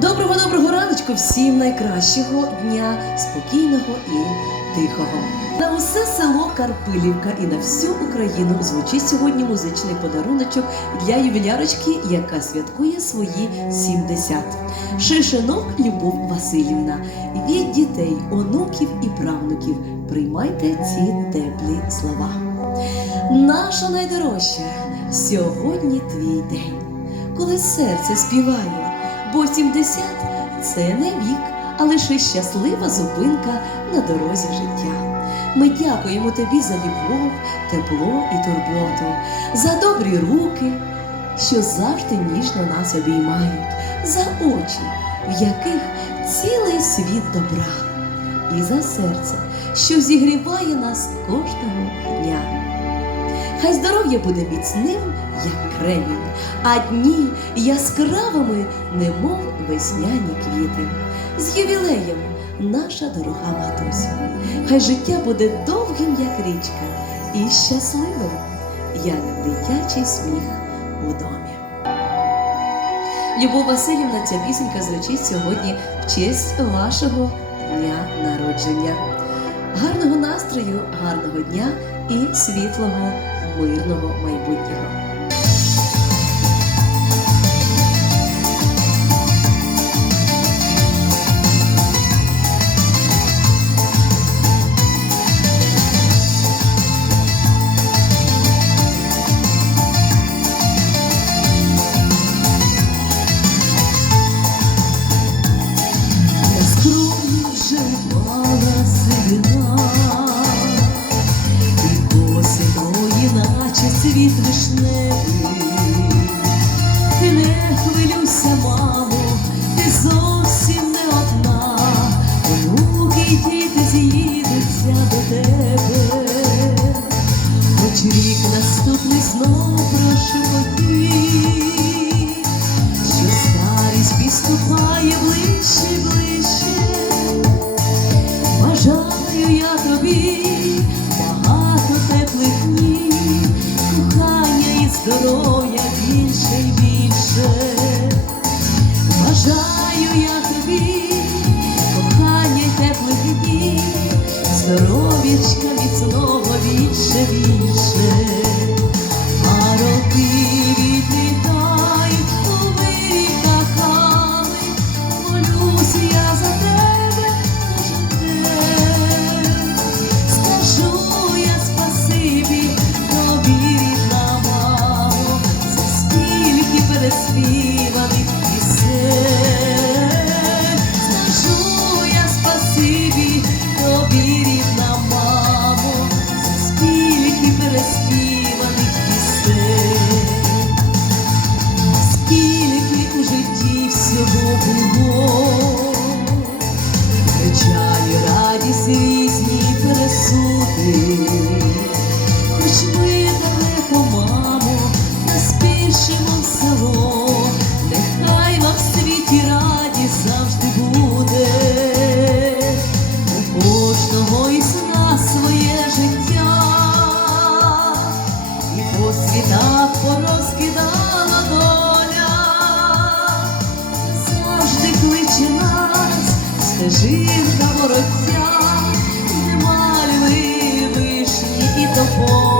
Доброго доброго раночку всім найкращого дня, спокійного і тихого. На усе село Карпилівка і на всю Україну звучить сьогодні музичний подаруночок для ювілярочки, яка святкує свої 70. Шишинок Любов Васильівна. Від дітей, онуків і правнуків приймайте ці теплі слова. Наша найдорожча, сьогодні твій день, коли серце співає, бо 70 – це не вік, а лише щаслива зупинка на дорозі життя. Ми дякуємо тобі за любов, тепло і турботу, за добрі руки, що завжди ніжно нас обіймають, за очі, в яких цілий світ добра, і за серце, що зігріває нас кожного дня. Хай здоров'я буде міцним, як кремінь, а дні яскравими, немов весняні квіти. З ювілеєм, наша дорога матусю. Хай життя буде довгим, як річка, і щасливим, як дитячий сміх у домі. Любов Васильівна, ця пісенька звучить сьогодні в честь вашого дня народження. Гарного настрою, гарного дня і світлого, мирного майбутнього. Хоч рік наступний знов прошепоти, що старість підступає ближче, ближче. Бажаю я тобі багато теплих днів, кохання і здоров'я більше й більше. Бажаю я здоров'ячка міцного більше, більше. В село, нехай в світі радість завжди буде. У кожного із нас своє життя, і по світах порозкидала доля. Завжди кличе нас стежинка вороття, нема льви, вишні і тополя,